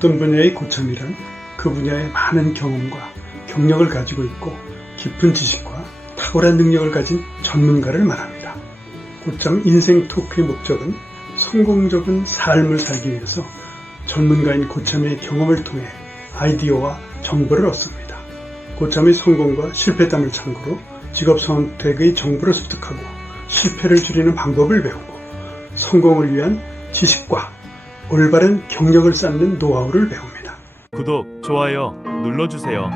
어떤 분야의 고참이란 그 분야의 많은 경험과 경력을 가지고 있고 깊은 지식과 탁월한 능력을 가진 전문가를 말합니다. 고참 인생 토크의 목적은 성공적인 삶을 살기 위해서 전문가인 고참의 경험을 통해 아이디어와 정보를 얻습니다. 고참의 성공과 실패담을 참고로 직업 선택의 정보를 습득하고 실패를 줄이는 방법을 배우고 성공을 위한 지식과 올바른 경력을 쌓는 노하우를 배웁니다. 구독, 좋아요 눌러주세요.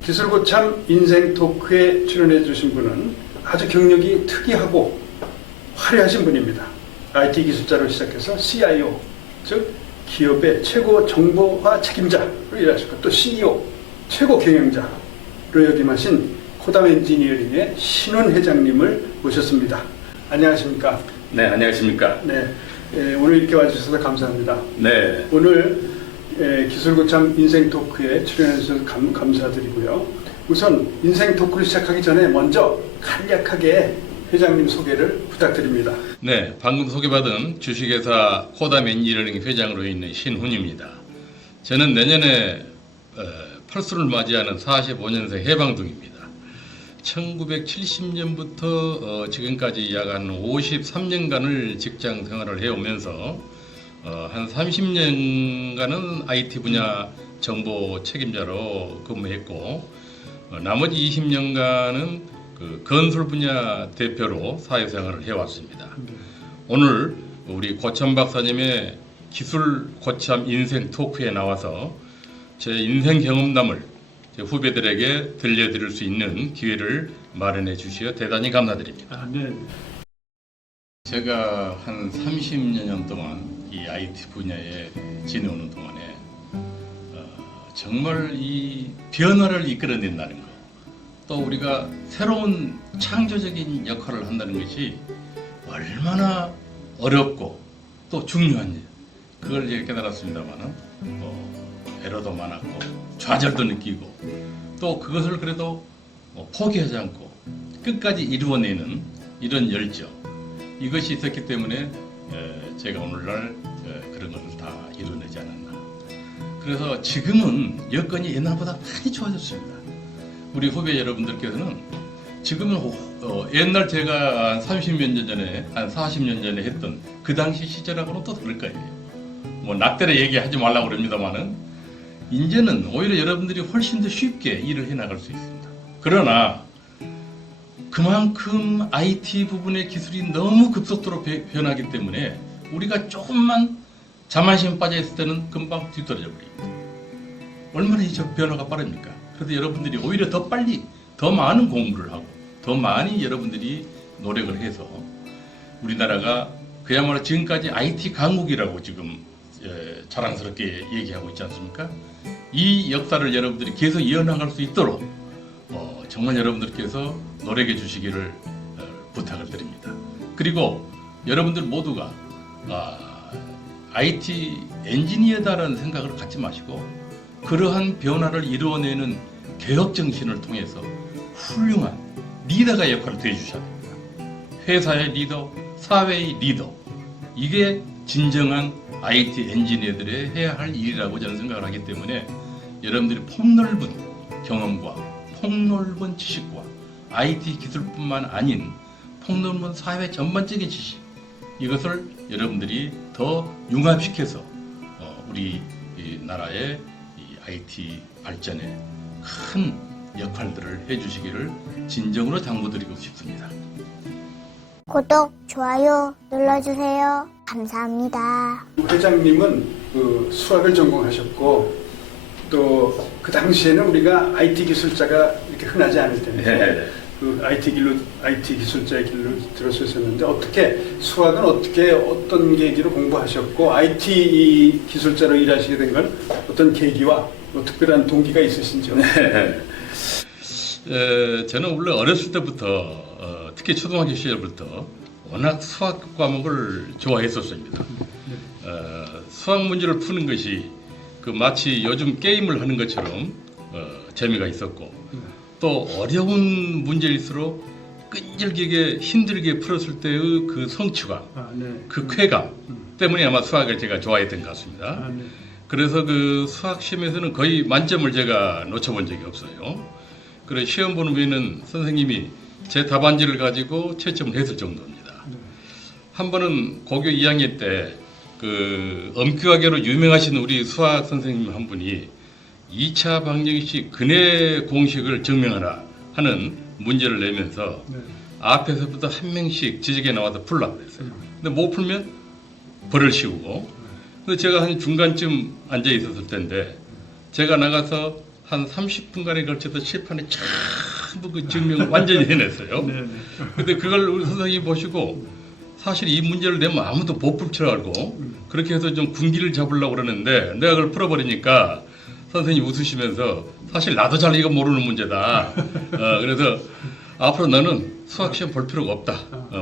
기술고참 인생 토크에 출연해 주신 분은 아주 경력이 특이하고 화려하신 분입니다. IT 기술자로 시작해서 CIO, 즉 기업의 최고 정보화 책임자로 일하시고 또 CEO, 최고 경영자로 역임하신 코담 엔지니어링의 신훈 회장님을 모셨습니다. 안녕하십니까? 네, 안녕하십니까? 네, 오늘 이렇게 와주셔서 감사합니다. 네. 오늘 기술고참 인생 토크에 출연해 주셔서 감사드리고요. 우선 인생 토크를 시작하기 전에 먼저 간략하게 회장님 소개를 부탁드립니다. 네, 방금 소개받은 주식회사 코담 엔지니어링 회장으로 있는 신훈입니다. 저는 내년에 팔순을 맞이하는 45년생 해방둥입니다. 1970년부터 지금까지 약 한 53년간을 직장 생활을 해오면서 한 30년간은 IT 분야 정보 책임자로 근무했고 나머지 20년간은 그 건설 분야 대표로 사회생활을 해왔습니다. 오늘 우리 고참 박사님의 기술 고참 인생 토크에 나와서 제 인생 경험담을 제 후배들에게 들려드릴 수 있는 기회를 마련해 주시어 대단히 감사드립니다. 네. 제가 한 30여 년 동안 이 IT 분야에 지내오는 동안에 정말 이 변화를 이끌어낸다는 것, 또 우리가 새로운 창조적인 역할을 한다는 것이 얼마나 어렵고 또 중요한 일, 그걸 이제 깨달았습니다만은 에러도 많았고 좌절도 느끼고 또 그것을 그래도 포기하지 않고 끝까지 이루어내는 이런 열정, 이것이 있었기 때문에 제가 오늘날 그런 것을 다 이루어내지 않았나. 그래서 지금은 여건이 옛날보다 많이 좋아졌습니다. 우리 후배 여러분들께서는 지금은 옛날 제가 한 30몇 년 전에, 한 40년 전에 했던 그 당시 시절하고는 또 다를 거예요. 뭐 낙대를 얘기하지 말라고 그럽니다만은 이제는 오히려 여러분들이 훨씬 더 쉽게 일을 해나갈 수 있습니다. 그러나 그만큼 IT 부분의 기술이 너무 급속도로 변하기 때문에 우리가 조금만 자만심 빠져 있을 때는 금방 뒤떨어져 버립니다. 얼마나 이 변화가 빠릅니까? 그래서 여러분들이 오히려 더 빨리, 더 많은 공부를 하고 더 많이 여러분들이 노력을 해서 우리나라가 그야말로 지금까지 IT 강국이라고 지금 자랑스럽게 얘기하고 있지 않습니까? 이 역사를 여러분들이 계속 이어나갈 수 있도록 정말 여러분들께서 노력해 주시기를 부탁을 드립니다. 그리고 여러분들 모두가 IT 엔지니어다라는 생각을 갖지 마시고 그러한 변화를 이루어내는 개혁 정신을 통해서 훌륭한 리더가 역할을 해주셔야 됩니다. 회사의 리더, 사회의 리더, 이게 진정한 IT 엔지니어들의 해야 할 일이라고 저는 생각을 하기 때문에 여러분들이 폭넓은 경험과 폭넓은 지식과 IT 기술뿐만 아닌 폭넓은 사회 전반적인 지식, 이것을 여러분들이 더 융합시켜서 우리 나라의 IT 발전에 큰 역할들을 해주시기를 진정으로 당부드리고 싶습니다. 구독, 좋아요 눌러주세요. 감사합니다. 회장님은 수학을 전공하셨고 또 그 당시에는 우리가 IT 기술자가 이렇게 흔하지 않을 때문에 네. 그 IT 기술자의 길로 들어서셨는데 어떻게 수학은 어떤 계기로 공부하셨고 IT 기술자로 일하시게 된 건 어떤 계기와 뭐 특별한 동기가 있으신지요? 네. 저는 원래 어렸을 때부터 특히 초등학교 시절부터 워낙 수학 과목을 좋아했었습니다. 수학 문제를 푸는 것이 그 마치 요즘 게임을 하는 것처럼 재미가 있었고 또 어려운 문제일수록 끈질기게 힘들게 풀었을 때의 그 성취감, 네. 그 쾌감, 때문에 아마 수학을 제가 좋아했던 것 같습니다. 아, 네. 그래서 그 수학 시험에서는 거의 만점을 제가 놓쳐본 적이 없어요. 그래 시험 보는 후에는 선생님이 제 답안지를 가지고 채점을 했을 정도입니다. 한 번은 고교 2학년 때 그 엄격하게로 유명하신 우리 수학 선생님 한 분이 2차 방정식 근해 공식을 증명하라 하는 문제를 내면서 네. 앞에서부터 한 명씩 지적에 나와서 풀라고 그랬어요. 근데 못 풀면 벌을 씌우고. 근데 제가 한 중간쯤 앉아 있었을 텐데 제가 나가서 한 30분간에 걸쳐서 칠판에 전부 그 증명을 완전히 해냈어요. 네, 네. 근데 그걸 우리 선생님이 보시고 사실 이 문제를 내면 아무도 못 풀 줄 알고 그렇게 해서 좀 군기를 잡으려고 그러는데 내가 그걸 풀어버리니까 선생님이 웃으시면서 사실 나도 잘 이거 모르는 문제다. 그래서 앞으로 너는 수학 시험 볼 필요가 없다.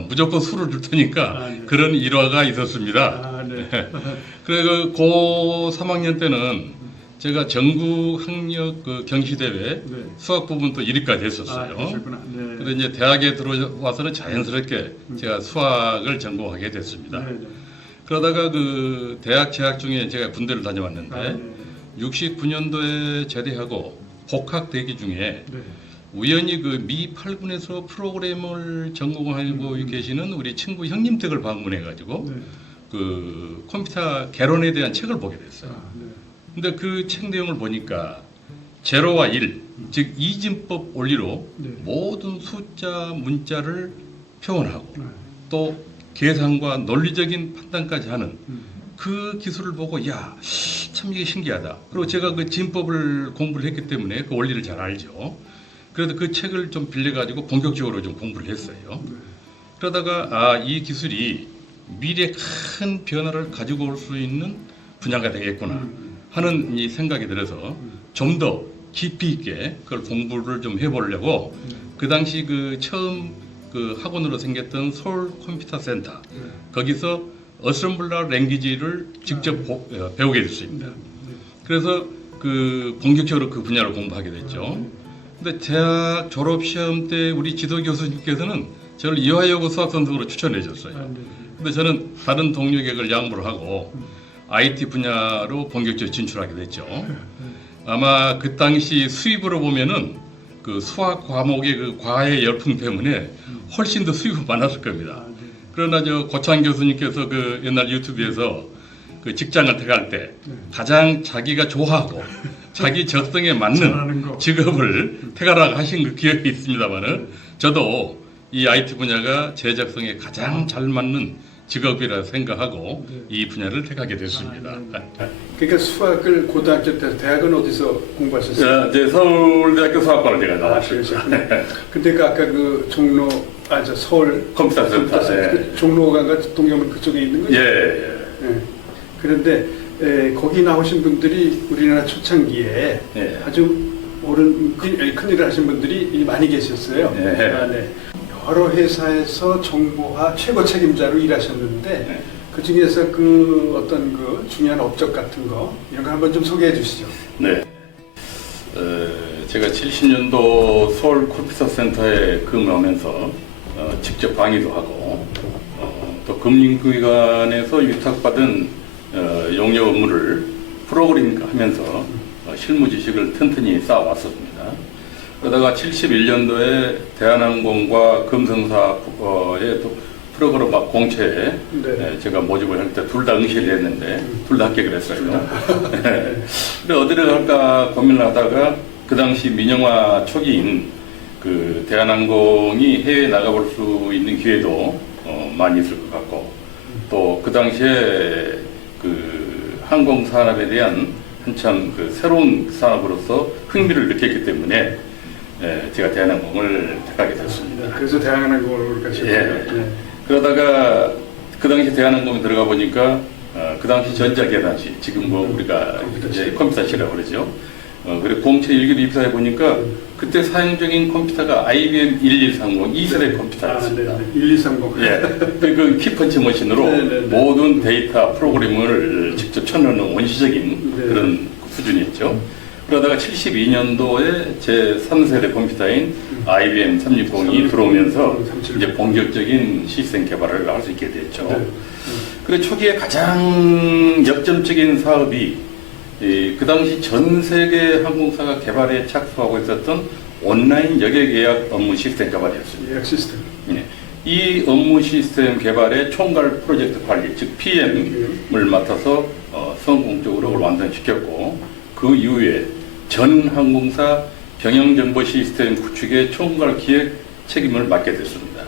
무조건 수를 줄 테니까 아, 네. 그런 일화가 있었습니다. 아, 네. 그래서 고 3학년 때는 제가 전국 학력 그 경시대회 네. 수학 부분 또 1위까지 했었어요. 아, 그러셨구나. 네. 그런데 이제 대학에 들어와서는 자연스럽게 제가 수학을 전공하게 됐습니다. 네, 네. 그러다가 그 대학 재학 중에 제가 군대를 다녀왔는데 아, 네. 69년도에 제대하고 복학 대기 중에 네. 우연히 그 미 8군에서 프로그램을 전공하고 계시는 우리 친구 형님 댁을 방문해 가지고 네. 그 컴퓨터 개론에 대한 책을 보게 됐어요. 아, 네. 근데 그 책 내용을 보니까 제로와 1, 즉 이진법 원리로 네. 모든 숫자 문자를 표현하고 네. 또 계산과 논리적인 판단까지 하는 음. 그 기술을 보고 야, 참 이게 신기하다. 그리고 제가 그 진법을 공부를 했기 때문에 그 원리를 잘 알죠. 그래서 그 책을 좀 빌려가지고 본격적으로 좀 공부를 했어요. 그러다가 아, 이 기술이 미래에 큰 변화를 가지고 올 수 있는 분야가 되겠구나 하는 이 생각이 들어서 좀 더 깊이 있게 그걸 공부를 좀 해보려고 그 당시 그 처음 그 학원으로 생겼던 서울 컴퓨터 센터 거기서 어셈블러 랭귀지를 직접 배우게 됐습니다. 그래서 그 본격적으로 그 분야를 공부하게 됐죠. 근데 대학 졸업 시험 때 우리 지도 교수님께서는 저를 이화여고 수학 선생으로 추천해 줬어요. 아, 네. 근데 저는 다른 동료객을 양보를 하고 IT 분야로 본격적으로 진출하게 됐죠. 아마 그 당시 수입으로 보면은 그 수학 과목의 그 과외 열풍 때문에 훨씬 더 수입이 많았을 겁니다. 아, 네. 그러나 저 고창 교수님께서 그 옛날 유튜브에서 그 직장을 택할 때 네. 가장 자기가 좋아하고 자기 적성에 잘하는 맞는 거. 직업을 택하라고 하신 그 기억이 있습니다만은 저도 이 IT 분야가 제 적성에 가장 잘 맞는 직업이라 생각하고 네. 이 분야를 택하게 됐습니다. 그러니까 수학을 고등학교 때 대학은 어디서 공부하셨어요? 이제 서울대학교 수학과를 제가 아, 나왔어요. 그러셨구나. 근데 그 아까 그 종로 저 서울 컴퓨터 센터. 그 종로가 동대문 그쪽에 있는 거죠? 예. 예. 그런데 거기 나오신 분들이 우리나라 초창기에 예. 아주 큰일을 하신 분들이 많이 계셨어요. 예. 아, 네. 여러 회사에서 정보화 최고 책임자로 일하셨는데 네. 그 중에서 그 어떤 그 중요한 업적 같은 거 이런 거 한번 좀 소개해 주시죠. 네. 제가 70년도 서울 컴퓨터 센터에 근무하면서 직접 강의도 하고 또 금융기관에서 위탁받은 용역 업무를 프로그래밍 하면서 실무 지식을 튼튼히 쌓아왔었습니다. 그러다가 71년도에 대한항공과 금성사의 프로그램 공채에 네. 제가 모집을 할 때 둘 다 응시를 했는데 둘 다 합격을 했어요. 근데 어디를 할까 고민을 하다가 그 당시 민영화 초기인 그 대한항공이 해외에 나가볼 수 있는 기회도 많이 있을 것 같고 또 그 당시에 그 항공 산업에 대한 한참 그 새로운 산업으로서 흥미를 느꼈기 때문에 제가 대한항공을 택하게 됐습니다. 그래서 대한항공으로 가셨고요. 예. 네. 그러다가 그 당시 대한항공에 들어가 보니까 그 당시 전자계단시 지금 뭐 우리가 이제 컴퓨터시라고 그러죠. 그리고 공채 일기로 입사해 보니까 그때 사용적인 컴퓨터가 IBM 1130 2세대 컴퓨터였습니다. 아, 네. 1230. 예, 그 키펀치 머신으로 네, 네, 네. 모든 데이터 프로그램을 직접 쳐넣는 원시적인 네. 그런 수준이었죠. 그러다가 72년도에 제 3세대 컴퓨터인 IBM 360이 들어오면서 370. 이제 본격적인 시스템 개발을 할 수 있게 됐죠. 네. 그래 초기에 가장 역점적인 사업이 그 당시 전 세계 항공사가 개발에 착수하고 있었던 온라인 여객 예약 업무 시스템 개발이었습니다. 예약 시스템. 예. 이 업무 시스템 개발의 총괄 프로젝트 관리, 즉 PM을 맡아서 성공적으로 그걸 완성시켰고, 그 이후에 전 항공사 경영정보 시스템 구축의 총괄 기획 책임을 맡게 됐습니다.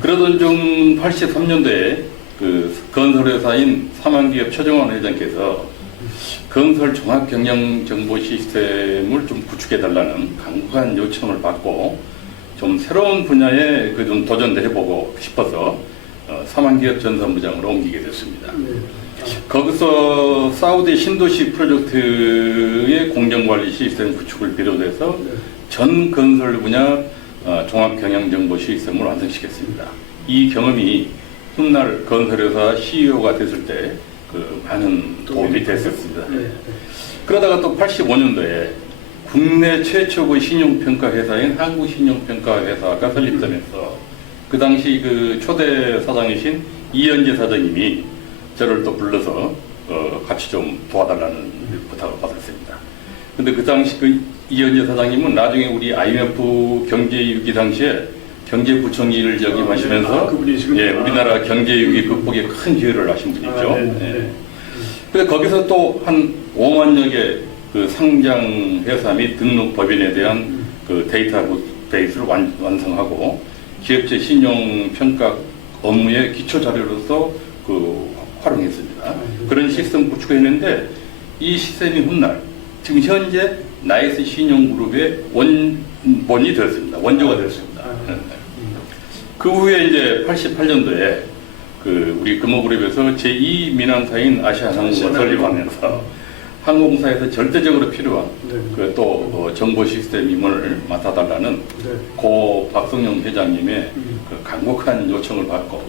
그러던 중 83년도에 그 건설회사인 삼한기업 최정환 회장께서 건설 종합 경영 정보 시스템을 좀 구축해달라는 강력한 요청을 받고 좀 새로운 분야에 그 좀 도전도 해보고 싶어서 삼한기업 전산부장으로 옮기게 됐습니다. 거기서 사우디 신도시 프로젝트의 공정관리 시스템 구축을 비롯해서 전 건설 분야 종합 경영 정보 시스템을 완성시켰습니다. 이 경험이 훗날 건설회사 CEO가 됐을 때 그 많은 도움이 됐었습니다. 그러다가 또 85년도에 국내 최초의 신용평가 회사인 한국신용평가회사가 설립되면서 그 당시 그 초대 사장이신 이현재 사장님이 저를 또 불러서 같이 좀 도와달라는 부탁을 받았습니다. 근데 그 당시 그 이현재 사장님은 나중에 우리 IMF 경제위기 당시에 경제부총리를 역임하시면서 예, 우리나라 경제위기 극복에 큰 기여를 하신 분이죠. 예. 그래서 거기서 또 한 5만여 개 그 상장 회사 및 등록 법인에 대한 그 데이터베이스를 완성하고 기업체 신용 평가 업무의 기초 자료로서 그 활용했습니다. 그런 시스템 구축했는데 이 시스템이 훗날 지금 현재 나이스 신용그룹의 원본이 되었습니다. 원조가 되었습니다. 그 후에 이제 88년도에 그 우리 금호그룹에서 제2 민항사인 아시아항공을 설립하면서 항공사에서 절대적으로 필요한 그 또 정보 시스템 임원을 맡아달라는 고 박성용 회장님의 그 간곡한 요청을 받고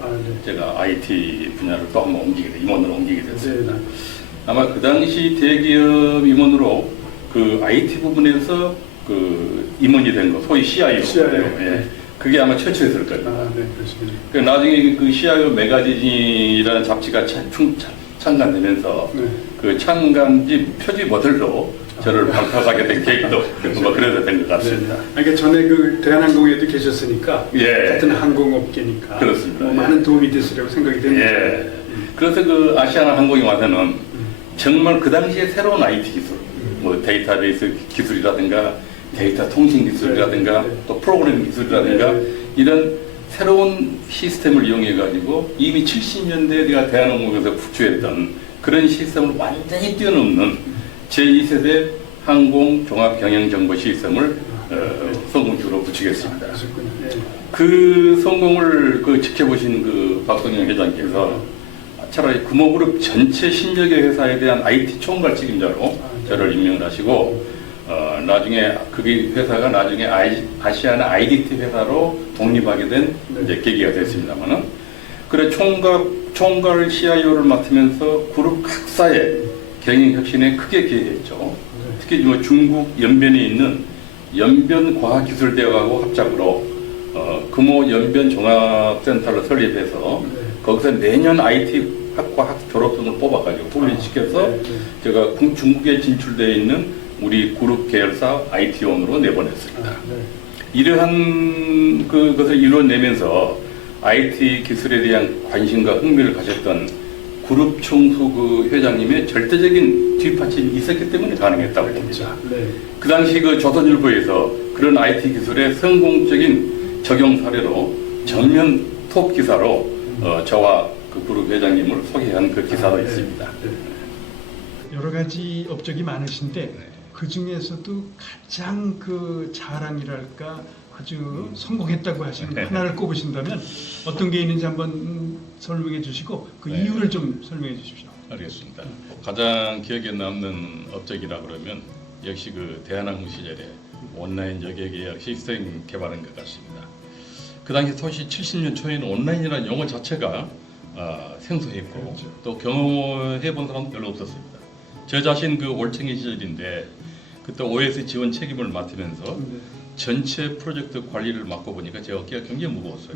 제가 IT 분야를 또 한번 임원으로 옮기게 됐습니다. 아마 그 당시 대기업 임원으로 그 IT 부분에서 그 임원이 된 거, 소위 CIO. 예. 그게 아마 최초였을 거예요. 그 나중에 그 CIO 매거진이라는 잡지가 창간되면서 그 창간지 표지 모델로 저를 발탁하게 된 계기도 뭐 그래서 된 것 같습니다. 그러니까 전에 그 대한항공에도 계셨으니까 예. 같은 항공업계니까 그렇습니다. 뭐 많은 도움이 됐으리라고 생각이 됩니다. 예. 그래서 그 아시아나 항공에 와서는 정말 그 당시에 새로운 IT 기술, 뭐 데이터베이스 기술이라든가 데이터 통신 기술이라든가 또 프로그래밍 기술이라든가 이런 새로운 시스템을 이용해 가지고 이미 70년대에 내가 대한항공에서 구축했던 그런 시스템을 완전히 뛰어넘는 제2세대 항공 종합 경영 정보 시스템을 성공적으로 구축했습니다. 그 성공을 그 지켜보신 그 박성영 회장께서 차라리 금호그룹 전체 10여 개 회사에 대한 IT 총괄 책임자로 저를 임명을 하시고 나중에 그게 회사가 나중에 아시아나 IDT 회사로 독립하게 된 이제 계기가 됐습니다만은 그래 총괄 CIO를 맡으면서 그룹 각사의 경영 혁신에 크게 기여했죠. 특히 뭐 중국 연변에 있는 연변과학기술대학하고 합작으로 금호 연변종합센터를 설립해서 거기서 매년 IT 학과 졸업생을 뽑아가지고 훈련시켜서 제가 중국에 진출되어 있는 우리 그룹 계열사 IT원으로 내보냈습니다. 이러한 그것을 이뤄내면서 IT 기술에 대한 관심과 흥미를 가졌던 그룹 총수 그 회장님의 절대적인 뒷받침이 있었기 때문에 가능했다고 봅니다. 그 당시 그 조선일보에서 그런 IT 기술의 성공적인 적용 사례로 전면 톱 기사로 저와 그 그룹 회장님을 소개한 그 기사도 있습니다. 여러 가지 업적이 많으신데 그 중에서도 가장 그 자랑이랄까 아주 성공했다고 하시는 하나를 꼽으신다면 어떤 게 있는지 한번 설명해 주시고 그 이유를 좀 설명해 주십시오. 알겠습니다. 가장 기억에 남는 업적이라 그러면 역시 그 대한항공 시절에 온라인 여객 예약 시스템 개발한 것 같습니다. 그 당시 소시 70년 초에는 온라인이라는 용어 자체가 생소했고 또 경험해 본 사람도 별로 없었습니다. 저 자신 그 올챙이 시절인데 그때 OS 지원 책임을 맡으면서 전체 프로젝트 관리를 맡고 보니까 제 어깨가 굉장히 무거웠어요.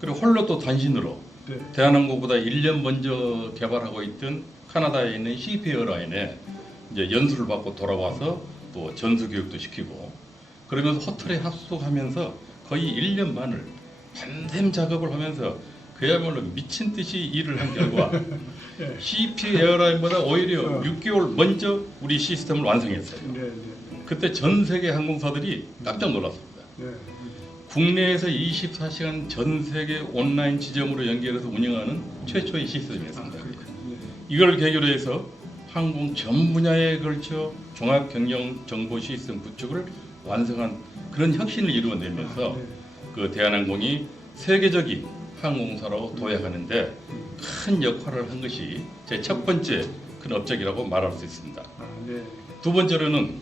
그리고 홀로 또 단신으로 네. 대한항공보다 1년 먼저 개발하고 있던 카나다에 있는 CP 에어라인에 이제 연수를 받고 돌아와서 또 전수 교육도 시키고 그러면서 호텔에 합숙하면서 거의 1년 반을 밤샘 작업을 하면서 그야말로 미친 듯이 일을 한 결과 네. CP 에어라인보다 오히려 6개월 먼저 우리 시스템을 완성했어요. 네, 네, 그때 전 세계 항공사들이 깜짝 놀랐습니다. 네. 국내에서 24시간 전 세계 온라인 지점으로 연결해서 운영하는 최초의 시스템이었습니다. 네. 이걸 계기로 해서 항공 전 분야에 걸쳐 종합 경영 정보 시스템 구축을 완성한 그런 혁신을 이루어내면서 네. 그 대한항공이 세계적인 항공사로 도약하는데 큰 역할을 한 것이 제 첫 번째 큰 업적이라고 말할 수 있습니다. 네. 두 번째로는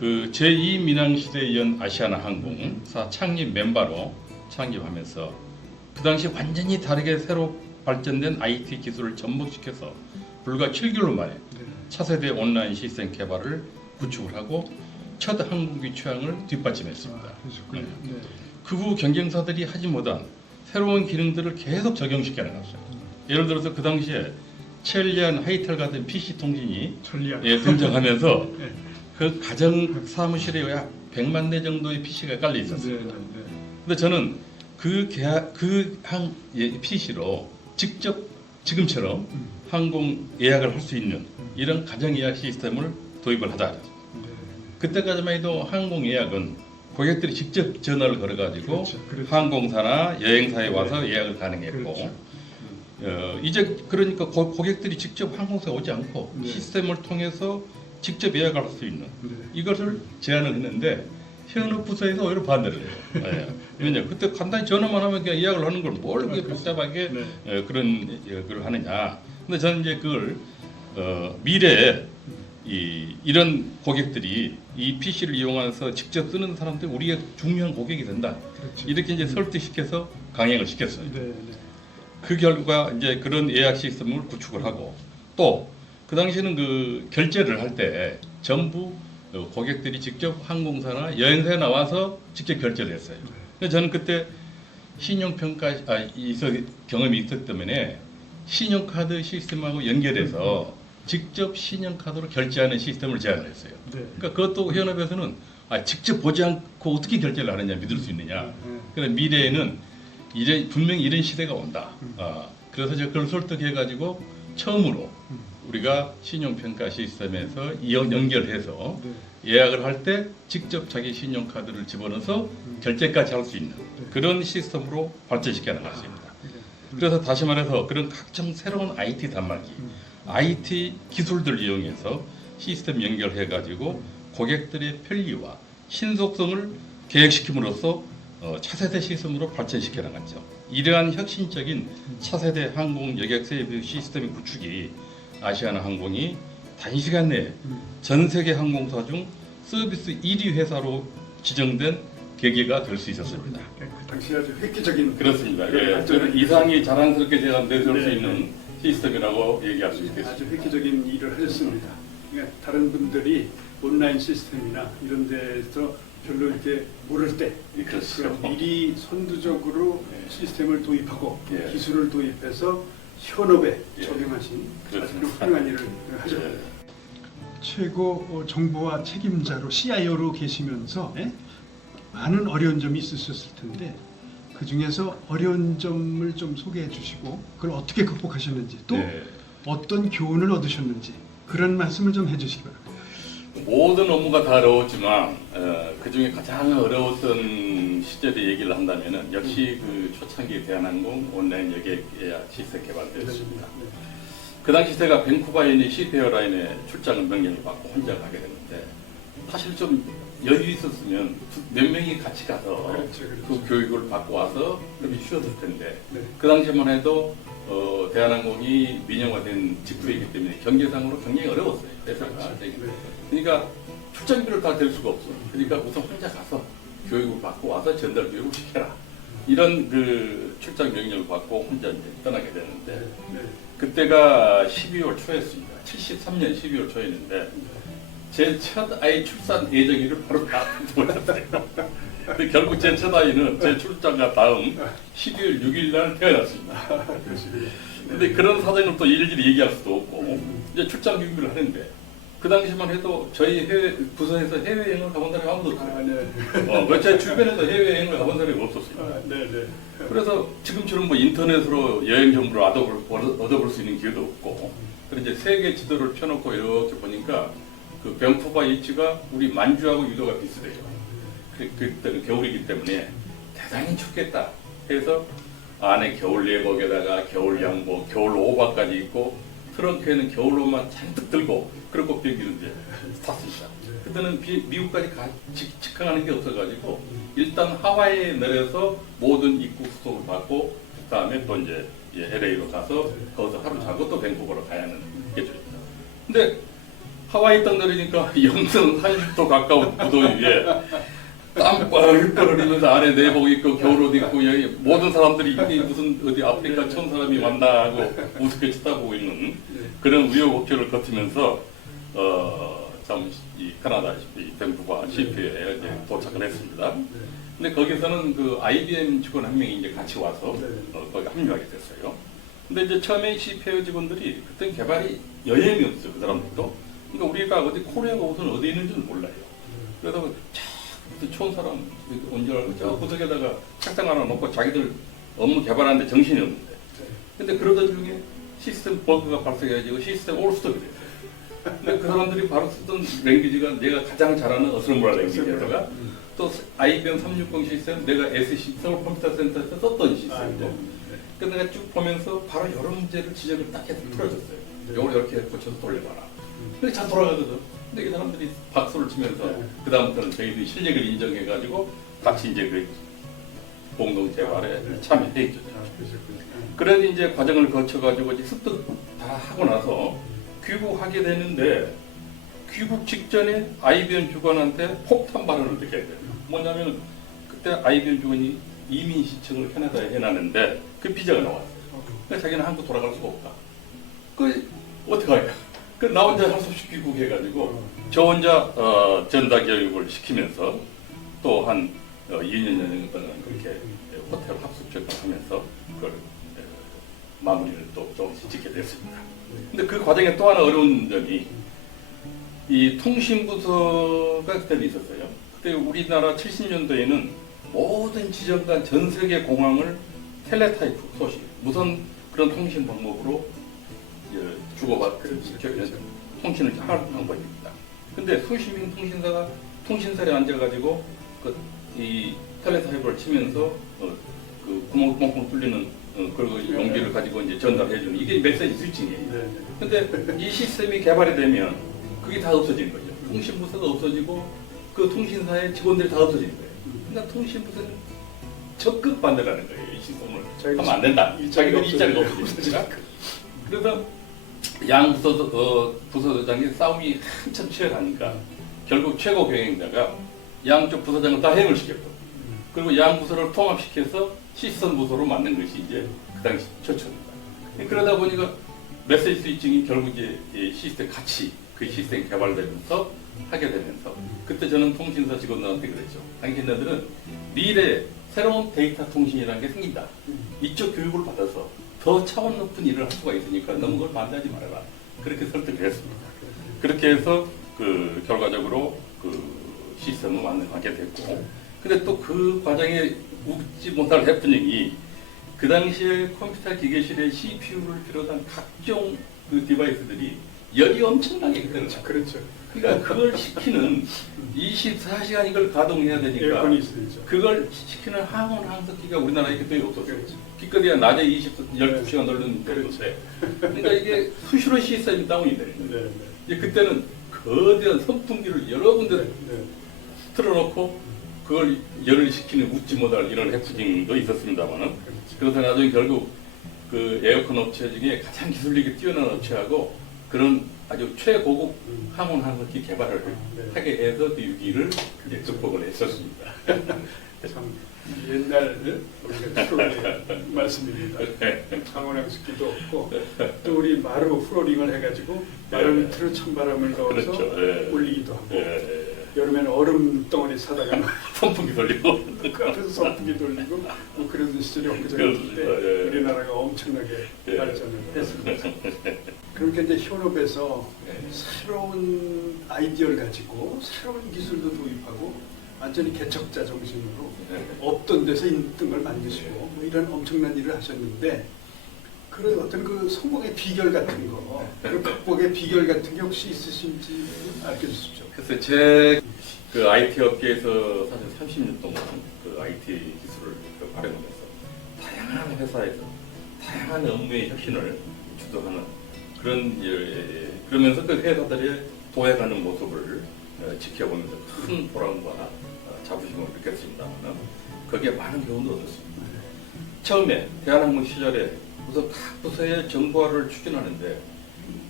그 제2민항시대에 이은 아시아나 항공사 창립 멤버로 창립하면서 그 당시 완전히 다르게 새로 발전된 IT 기술을 접목시켜서 불과 7개월 만에 네. 차세대 온라인 시스템 개발을 구축을 하고 첫 항공기 취향을 뒷받침했습니다. 그러셨군요. 네. 그 후 경쟁사들이 하지 못한 새로운 기능들을 계속 적용시켜 나갔어요. 예를 들어서 그 당시에 첼리안 하이텔 같은 PC 통신이 천리안. 등장하면서 네. 그 가정 사무실에 약 100만 대 정도의 PC가 깔려 네, 있었습니다. 네, 근데 저는 PC로 직접 지금처럼 항공 예약을 할 수 있는 이런 가정 예약 시스템을 도입을 하자. 네. 그때까지만 해도 항공 예약은 고객들이 직접 전화를 걸어가지고 그렇죠, 그렇죠. 항공사나 여행사에 와서 예약을 가능했고 그렇죠. 이제 그러니까 고객들이 직접 항공사에 오지 않고 네. 시스템을 통해서 직접 예약을 할 수 있는 네. 이것을 제안을 했는데 현업 부서에서 오히려 반대를 해요. 예. 왜냐 그때 간단히 전화만 하면 그냥 예약을 하는 걸 뭘 그렇게 복잡하게 네. 그런 걸 하느냐. 근데 저는 이제 그걸 미래에 이런 고객들이 이 PC를 이용해서 직접 쓰는 사람들이 우리의 중요한 고객이 된다. 그렇죠. 이렇게 이제 설득시켜서 강행을 시켰어요. 네, 네. 그 결과 이제 그런 예약 시스템을 구축을 하고 또 그 당시에는 그 결제를 할 때 전부 고객들이 직접 항공사나 여행사에 나와서 직접 결제를 했어요. 그래서 저는 그때 신용평가 경험이 있었기 때문에 신용카드 시스템하고 연결해서 직접 신용카드로 결제하는 시스템을 제안을 했어요. 네. 그러니까 그것도 현업에서는 직접 보지 않고 어떻게 결제를 하느냐 믿을 수 있느냐. 네. 그래서 미래에는 분명히 이런 시대가 온다. 그래서 제가 그걸 설득해가지고 처음으로 우리가 신용평가 시스템에서 연결해서 네. 예약을 할 때 직접 자기 신용카드를 집어넣어서 결제까지 할 수 있는 그런 시스템으로 발전시켜 나갔습니다. 그래서 다시 말해서 그런 각종 새로운 IT 단말기, IT 기술들 이용해서 시스템 연결해가지고 고객들의 편리와 신속성을 계획시킴으로써 차세대 시스템으로 발전시켜 나갔죠. 이러한 혁신적인 차세대 항공 여객 서비스 시스템 구축이 아시아나 항공이 단시간 내에 전 세계 항공사 중 서비스 1위 회사로 지정된 계기가 될 수 있었습니다. 그 당시 아주 획기적인 그렇습니다. 예, 발전을 저는 이상이 자랑스럽게 제가 내세울 수 네. 있는 시스템이라고 얘기할 수 있겠습니다. 아주 획기적인 일을 하셨습니다. 그러니까 다른 분들이 온라인 시스템이나 이런 데서 별로 이렇게 모를 때 예, 그렇죠. 미리 선두적으로 네. 시스템을 도입하고 예. 기술을 도입해서 현업에 예. 적용하신 아주 그렇습니다. 훌륭한 일을 하죠. 예. 최고 정보화 책임자로 CIO로 계시면서 많은 어려운 점이 있으셨을 텐데 그 중에서 어려운 점을 좀 소개해 주시고 그걸 어떻게 극복하셨는지 또 네. 어떤 교훈을 얻으셨는지 그런 말씀을 좀 해주시기 바랍니다. 모든 업무가 다 어려웠지만 그 중에 가장 어려웠던 시절의 얘기를 한다면은 역시 그 초창기 대한항공 온라인 여객 예약 시스템 개발되었습니다. 그 당시 제가 밴쿠버에 있는 CP 에어라인에 출장을 명령을 받고 혼자 가게 됐는데 사실 좀 여유 있었으면 몇 명이 같이 가서 그렇죠. 그 교육을 받고 와서 그렇게 쉬었을 텐데 네. 그 당시만 해도 대한항공이 민영화된 직후이기 때문에 경제상으로 굉장히 어려웠어요. 회사가. 네. 그러니까 출장비를 다 댈 수가 없어. 그러니까 우선 혼자 가서 교육을 받고 와서 전달 교육을 시켜라. 이런 그 출장 명령을 받고 혼자 이제 떠나게 됐는데 네. 그때가 12월 초였습니다. 73년 12월 초였는데 제 첫 아이 출산 예정일을 바로 다 몰랐어요. 근데 결국 제 첫 아이는 제 출장과 다음 12월 6일 날 태어났습니다. 근데 그런 사정을 또 일일이 얘기할 수도 없고 이제 출장 준비를 하는데 그 당시만 해도 저희 부서에서 해외여행을 가본 사람이 아무도 없어요. 제 주변에서 해외여행을 가본 사람이 없었어요. 그래서 지금처럼 뭐 인터넷으로 여행 정보를 얻어볼 수 있는 기회도 없고 그래서 이제 세계 지도를 펴놓고 이렇게 보니까 그 밴쿠버 위치가 우리 만주하고 유도가 비슷해요. 그때는 겨울이기 때문에 대단히 춥겠다 해서 안에 겨울 내복에다가 겨울 양복, 겨울 오버까지 입고 트렁크에는 겨울 옷만 잔뜩 들고 그렇고 비행기를 이제 탔습니다. 그때는 미국까지 직항하는 게 없어가지고 일단 하와이에 내려서 모든 입국 수속을 받고 그 다음에 또 이제 LA로 가서 거기서 하루 자고 또 밴쿠버로 가야 하는 계획입니다. 근데 하와이 딱 내리니까 영상 30도 가까운 무더위 위에 땀 뻘뻘 흘리면서 안에 내복 입고 겨울옷 입고 여기 모든 사람들이 이게 무슨 어디 아프리카 처음 사람이 왔나 하고 우습게 쳐다보고 있는 그런 우여곡절을 거치면서 이 캐나다 이 밴쿠버 CP에 이제 도착을 했습니다. 근데 거기서는 그 IBM 직원 한 명이 이제 같이 와서 거기 합류하게 됐어요. 근데 이제 처음에 CPA 직원들이 그때 개발이 여행이었어요. 그 사람들도. 그러니까 우리가 어디 코리아가 우선 어디 있는지는 몰라요. 그래서 추운 사람 언제 알고 저 구석에다가 책상 하나 놓고 자기들 업무 개발하는데 정신이 없는데 근데 그러던 중에 시스템 버그가 발생해가지고 시스템 올스톱이 됐어요. 근데 그 사람들이 바로 쓰던 랭귀지가 내가 가장 잘하는 어스럼블 랭귀지에다가 또 IBM 360 시스템 내가 SC 서울 컴퓨터 센터에서 썼던 시스템이고 그래서 내가 쭉 보면서 바로 여러 문제를 지적을 딱 해서 풀어줬어요. 요걸 이렇게 고쳐서 돌려봐라. 근데 잘 돌아가거든. 근데 이 사람들이 박수를 치면서 그 다음부터는 저희들이 실력을 인정해가지고 같이 이제 그 공동 개발에 참여했죠. 그래서 이제 과정을 거쳐가지고 이제 습득 다 하고 나서 귀국하게 되는데 귀국 직전에 IBM 주관한테 폭탄 발언을 듣게 돼요. 뭐냐면 그때 IBM 주관이 이민 신청을 캐나다에 해놨는데 그 비자가 나왔어요. 그래서 자기는 한국 돌아갈 수가 없다. 그 어떻게 할까? 그 나 혼자 할 수 없이 귀국해가지고 저 혼자 전다 교육을 시키면서 또 한 2년 동안 그렇게 호텔 합숙적을 하면서 그걸 마무리를 또 조금씩 짓게 됐습니다. 근데 그 과정에 또 하나 어려운 점이 이 통신부서가 그때는 있었어요. 그때 우리나라 70년도에는 모든 지점간 전 세계 공항을 텔레타이프 소식, 무선 그런 통신 방법으로 주고받는 통신을 하는 방법입니다. 근데 수십 명 통신사가 통신사에 앉아가지고 이 텔레타이프를 치면서 그 구멍 뻥뻥 뚫리는 그 용기를 가지고 이제 전달해주는 이게 메시지 스위칭이에요. 근데 이 시스템이 개발이 되면 그게 다 없어지는 거죠. 통신부서가 없어지고 그 통신사의 직원들이 다 없어지는 거예요. 그러니까 통신부서는 적극 반대라는 거예요. 이 시스템을 하면 안 된다. 자기들 일자리가 없어지니까. 그래서 양 부서장이 싸움이 한참 치열하니까 결국 최고 경영자가 양쪽 부서장을 다 해임을 시켰고 그리고 양 부서를 통합시켜서 시스템 부서로 만든 것이 이제 그 당시 최초입니다. 그러다 보니까 메시지 스위칭이 결국 이제 시스템 같이 그 시스템 개발되면서 하게 되면서 그때 저는 통신사 직원들한테 그랬죠. 당신네들은 미래 새로운 데이터 통신이라는 게 생긴다. 이쪽 교육을 받아서 더 차원 높은 일을 할 수가 있으니까 너무 그걸 반대하지 말아라. 그렇게 설득을 했습니다. 그렇게 해서 그 결과적으로 그 시스템을 완성하게 됐고, 근데 또 그 과정에 웃지 못할 해프닝이 그 당시에 컴퓨터 기계실의 CPU를 비롯한 각종 그 디바이스들이 열이 엄청나게 그때는 그렇죠. 그러니까 그걸 시키는 24시간 이걸 가동해야 되니까 그걸 시키는 항원 항속기가 우리나라에 그때 없었어요. 기껏해야 낮에 12시간 돌리는 거였는데 그러니까 이게 수시로 시스템이 다운이 되는 거예요. 이제 그때는 거대한 선풍기를 여러 군데 틀어놓고 그걸 열을 시키는 웃지 못할 이런 해프닝도 있었습니다만은 그래서 나중에 결국 그 에어컨 업체 중에 가장 기술력이 뛰어난 업체하고 그런 아주 최고급 항원 항속기 개발을 하게 해서 그 위기를 이제 극복을 했었습니다. 참 옛날 우리가 프로그램 말씀입니다. 항원 항속기도 없고 또 우리 마루 플로링을 해가지고 마루 밑으로 찬바람을 넣어서 그렇죠. 올리기도 하고 여름에는 얼음 덩어리 사다가 선풍기 돌리고. 그 앞에서 선풍기 돌리고 뭐 그런 시절이 엊그저께인데 예. 우리나라가 엄청나게 예. 발전을 했습니다. 그러니까 이제 현업에서 새로운 아이디어를 가지고 새로운 기술도 도입하고 완전히 개척자 정신으로 없던 데서 있던 걸 만드시고 뭐 이런 엄청난 일을 하셨는데 그런 어떤 그 성공의 비결 같은 거, 그 극복의 비결 같은 게 혹시 있으신지 알려주십시오. 그래서 제 그 IT 업계에서 사실 30년 동안 그 IT 기술을 활용하면서 다양한 회사에서 다양한 업무의 혁신을 주도하는 그런 그러면서 그 회사들의 도약하는 모습을 지켜보면서 큰 보람과 자부심을 느꼈습니다만 거기에 많은 교훈도 얻었습니다. 처음에 대한항공 시절에 우선 각 부서의 정보화를 추진하는데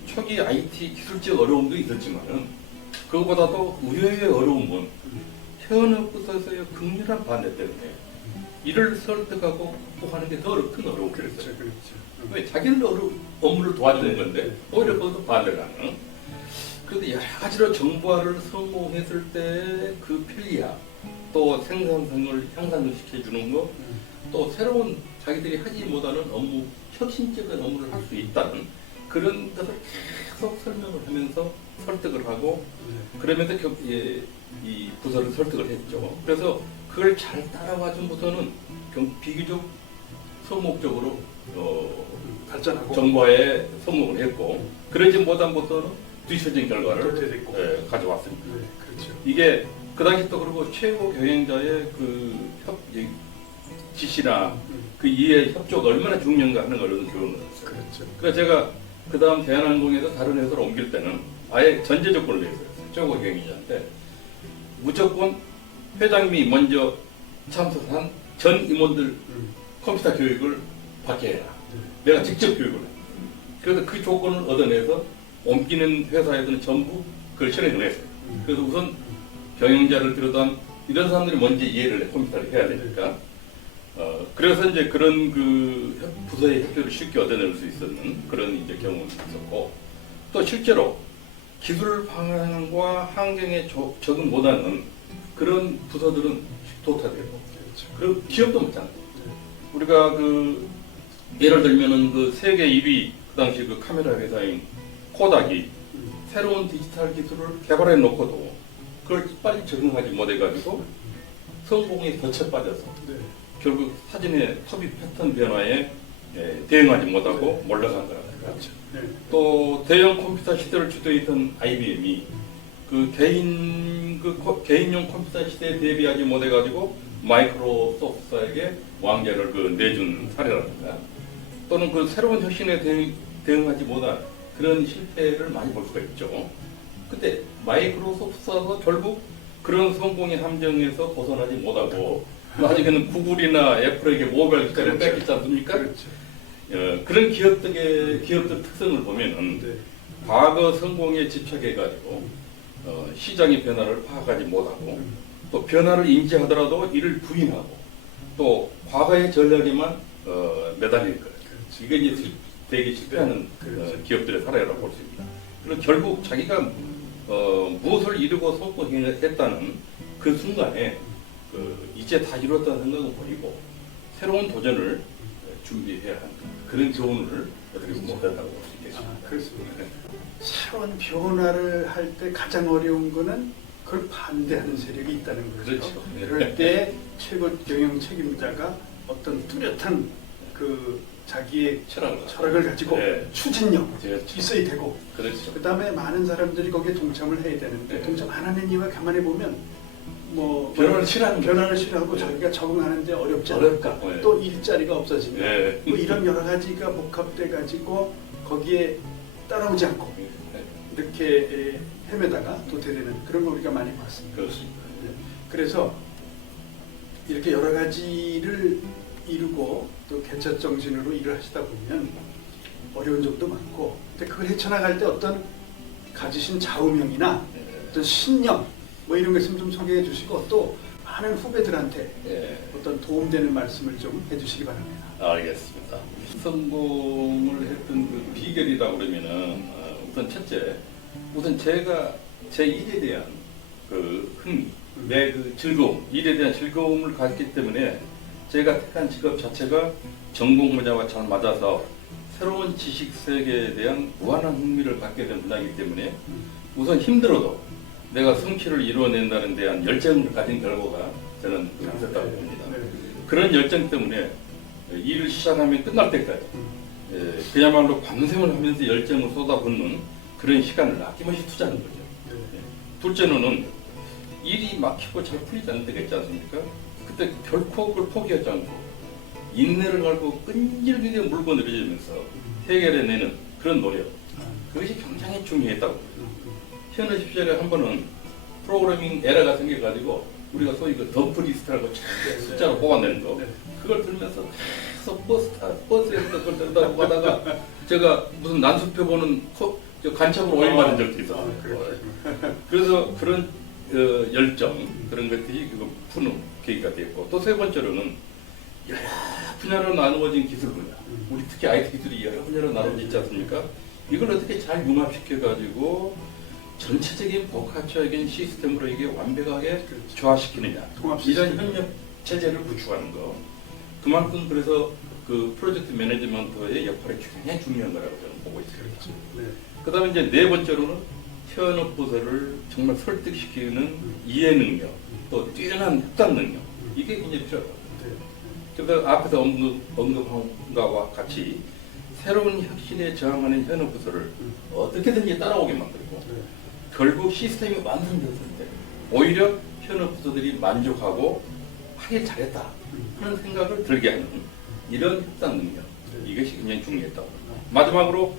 초기 IT 기술적 어려움도 있었지만은 그것보다도 의외의 어려움은 현업 부서에서의 극렬한 반대 때문에 이를 설득하고 극복하는 게 더 큰 어려움이었어요. 왜 자기는 업무를 도와주는 건데 오히려 그것도 반대를 하는. 그런데 여러 가지로 정보화를 성공했을 때 그 편리함, 또 생산성을 향상시켜주는 것, 또 새로운 자기들이 하지 못하는 업무, 혁신적인 업무를 할 수 있다는 그런 것을 계속 설명을 하면서 설득을 하고 그러면서 이 부서를 설득을 했죠. 그래서 그걸 잘 따라와준 부서는 비교적 성공적으로 발전하고 정보화에 성공을 했고 그러지 못한 부서는 뒤처진 결과를 가져왔습니다. 네, 그렇죠. 이게 그 당시 또 그리고 최고 경영자의 그 지시나 그 이해 협조가 얼마나 중요한가 하는 걸 교훈을 했어요. 그렇죠. 그래서 제가 그 다음 대한항공에서 다른 회사로 옮길 때는 아예 전제 조건을 내었어요. 최고 경영자한테 무조건 회장님이 먼저 참석한 전 임원들 컴퓨터 교육을 받게 해라. 내가 직접 교육을 해. 그래서 그 조건을 얻어내서 옮기는 회사에서는 전부 그걸 실행을 했어요. 그래서 우선 경영자를 비롯한 이런 사람들이 먼저 이해를 해, 컴퓨터를 해야 되니까. 그래서 이제 그런 그 부서의 협조를 쉽게 얻어낼 수 있었는 그런 이제 경험이 있었고, 또 실제로 기술 방향과 환경에 적응 못하는 그런 부서들은 도태되고, 그리고 기업도 마찬가지예요. 우리가 그 예를 들면은 그 세계 1위 그 당시 그 카메라 회사인 코닥이 새로운 디지털 기술을 개발해 놓고도 그걸 빨리 적응하지 못해가지고 성공에 덫에 빠져서 결국 사진의 소비 패턴 변화에 대응하지 못하고 몰려간 거라든가. 그렇죠. 네. 또 대형 컴퓨터 시대를 주도했던 IBM이 그 개인용 컴퓨터 시대에 대비하지 못해가지고 마이크로소프트에게 왕좌를 그 내준 사례라든가, 또는 그 새로운 혁신에 대응하지 못한 그런 실패를 많이 볼 수가 있죠. 근데 마이크로소프트가 결국 그런 성공의 함정에서 벗어나지 못하고 나중에는 구글이나 애플에게 모바일 기술을 뺏겼지 않습니까? 그렇죠. 그런 기업들 특성을 보면은 과거 성공에 집착해가지고 시장의 변화를 파악하지 못하고 또 변화를 인지하더라도 이를 부인하고 또 과거의 전략에만 매달릴 거예요. 이게 이제 되게 실패하는 기업들의 사례라고 볼 수 있습니다. 그리고 결국 자기가 무엇을 이루고 성공했다는 그 순간에 이제 다 이뤘다는 생각은 버리고 새로운 도전을 준비해야 하는 그런 교훈을 어떻게 보면 얻었다고 볼 수 있겠습니다. 그렇습니다. 새로운 변화를 할 때 가장 어려운 거는 그걸 반대하는 세력이 있다는 거죠. 그렇죠. 그럴 때 최고 경영 책임자가 어떤 뚜렷한 그 자기의 철학을 가지고 추진력 있어야 되고, 그렇죠. 그 다음에 많은 사람들이 거기에 동참을 해야 되는데 동참 안 하는 이유가 가만히 보면 뭐 변화를 싫어하고 자기가 적응하는데 어렵지 않을까, 또 일자리가 없어지면 뭐 이런 여러 가지가 복합돼 가지고 거기에 따라오지 않고 이렇게 헤매다가 도태되는 그런 거 우리가 많이 봤습니다. 그렇습니다. 그래서 이렇게 여러 가지를 이루고 또 개척 정신으로 일을 하시다 보면 어려운 점도 많고, 근데 그걸 헤쳐나갈 때 어떤 가지신 좌우명이나 어떤 신념 뭐 이런 거 있으면 좀 소개해 주시고, 또 많은 후배들한테 어떤 도움되는 말씀을 좀 해주시기 바랍니다. 알겠습니다. 성공을 했던 그 비결이라고 그러면은 우선 첫째, 우선 제가 제 일에 대한 그 흥미, 내 그 즐거움, 일에 대한 즐거움을 가졌기 때문에 제가 택한 직업 자체가 전공 분야와 잘 맞아서 새로운 지식 세계에 대한 무한한 흥미를 갖게 된 분야이기 때문에 우선 힘들어도 내가 성취를 이루어낸다는 데한 열정을 가진 결과가 저는 있었다고 봅니다. 그런 열정 때문에 일을 시작하면 끝날 때까지 그야말로 밤샘을 하면서 열정을 쏟아붓는 그런 시간을 아낌없이 투자하는 거죠. 둘째로는 일이 막히고 잘 풀리지 않는 때가 있지 않습니까? 그때 결코 그걸 포기하지 않고 인내를 갖고 끈질기게 물고 늘어지면서 해결해내는 그런 노력, 그것이 굉장히 중요했다고 봅니다. 현업 시절에 한 번은 프로그래밍 에러가 생겨가지고 우리가 소위 그 덤프 리스트라고 숫자로 뽑아내는 거, 그걸 들면서 계속 버스에서 그걸 들다고 가다가 제가 무슨 난수표 보는 간첩으로 오인받은 적도 있었어요. 그래서 그런 열정, 그런 것들이 그거 푸는 계기가 됐고, 또 세 번째로는 여러 분야로 나누어진 기술 분야, 우리 특히 IT 기술이 여러 분야로 나눠져 있지 않습니까? 이걸 어떻게 잘 융합시켜가지고 전체적인 포카처적인 시스템으로 이게 완벽하게 조화시키느냐, 이런 협력 체제를 구축하는 거, 그만큼 그래서 그 프로젝트 매니지먼트의 역할이 굉장히 중요한 거라고 저는 보고 있습니다. 그 다음에 이제 네 번째로는 현업 부서를 정말 설득시키는 이해 능력, 또 뛰어난 협상 능력, 이게 굉장히 필요하다. 그래서 앞에서 언급한 것과 같이 새로운 혁신에 저항하는 현업 부서를 어떻게든지 따라오게 만들고 결국 시스템이 완성되었을 때 오히려 현업 부서들이 만족하고 하길 잘했다 하는 생각을 들게 하는 이런 협상 능력, 이것이 굉장히 중요했다고. 마지막으로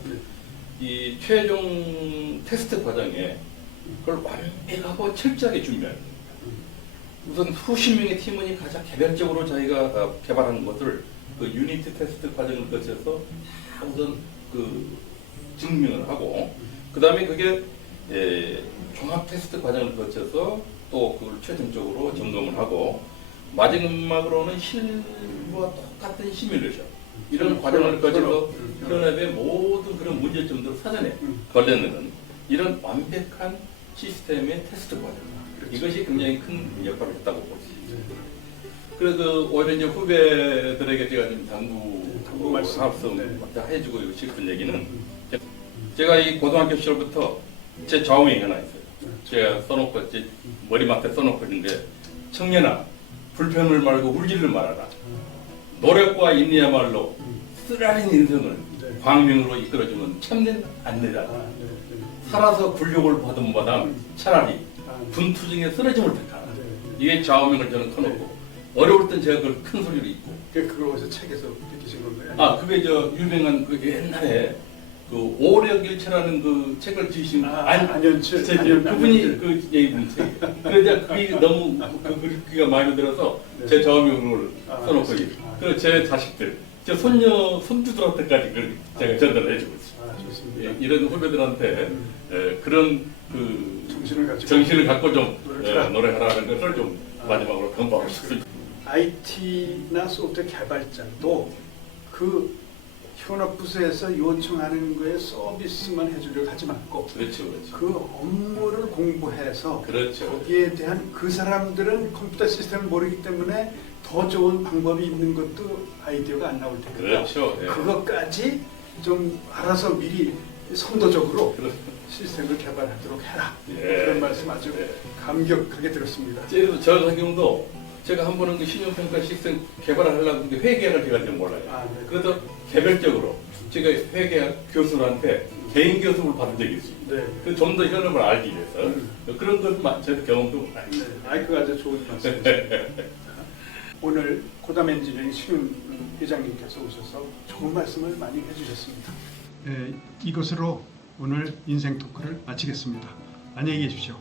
이 최종 테스트 과정에 그걸 완벽하고 철저하게 준비하는 겁니다. 우선 수십 명의 팀원이 가장 개별적으로 자기가 개발하는 것을 그 유니티 테스트 과정을 거쳐서 다 우선 그 증명을 하고, 그 다음에 그게 종합 테스트 과정을 거쳐서 또 그걸 최종적으로 점검을 하고, 마지막으로는 실과 똑같은 시뮬레이션, 이런 과정을 거쳐서 현업의 모든 그런 문제점들을 사전에 걸러내는 이런 완벽한 시스템의 테스트 과정, 이것이 굉장히 큰 역할을 했다고 볼 수 있습니다. 그래서 오히려 이제 후배들에게 제가 좀 당부 말씀 해주고 싶은 얘기는, 제가 이 고등학교 시절부터 제 좌우명이 하나 있어요. 제가 써놓고 머리맡에 써놓고 있는데, 청년아, 불평을 말고 울지를 말아라. 노력과 인내야말로 쓰라린 인생을 광명으로 이끌어주면 참된 안내다. 살아서 굴욕을 받은 바람 차라리 분투중에 쓰러짐을 택하라. 이게 좌우명을 저는 켜놓고, 어려울 땐 제가 그걸 큰 소리로 읽고. 그걸 어디서 책에서 느끼신 건가요? 그게 유명한 그 옛날에 그 오력일체라는 그 책을 지으신 안현철 그분이 그 얘기분 책이에요. 그래서 그게 너무 그가 마음에 들어서 제 좌우명을 써놓고 그래서 제 자식들, 제 손주들한테까지 그걸 제가 전달을 해주고 있어요. 좋습니다. 이런 후배들한테 그런 그 정신을 갖고 좀 노력하라는 것을 좀 마지막으로 권고하고 싶습니다. IT나 소프트웨어 개발자도 그 현업부서에서 요청하는 거에 서비스만 해주려고 하지 말고, 그렇죠. 그 업무를 공부해서 그렇죠. 거기에 대한, 그 사람들은 컴퓨터 시스템을 모르기 때문에 더 좋은 방법이 있는 것도 아이디어가 안 나올 테니까, 그렇죠. 그것까지 좀 알아서 미리 선도적으로 시스템을 개발하도록 해라. 그런 말씀 아주 감격하게 들었습니다. 저 같은 경우도 제가 한 번은 그 신용평가 시스템 개발을 하려고 했는데 회계학을 제가 좀 몰라요. 그래서 개별적으로 제가 회계학 교수한테 개인 교습을 받은 적이 있습니다. 그래서 좀 더 현업을 알기 위해서 그런 것도 저도 경험도 많이 있어요. 그거 아주 좋은 말씀이십니다. 오늘 고담 엔지니어링 신윤 회장님께서 오셔서 좋은 말씀을 많이 해주셨습니다. 이것으로 오늘 인생 토크를 마치겠습니다. 안녕히 계십시오.